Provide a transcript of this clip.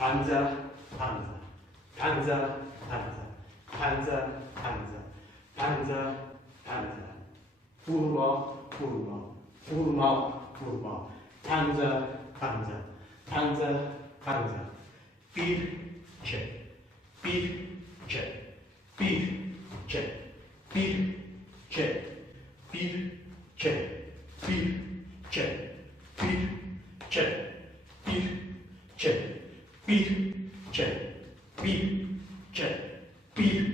Panzer, Panzer, Panzer, Panzer, Panzer, Panzer, Panzer, Panzer. Vurma, vurma, vurma, vurma. Panzer, Panzer, Panzer, Panzer. Bir çek, bir çek, bir çek, bir çek, bir çek, bir çek, bir çek, bir çek, bir çek, bir çek, bir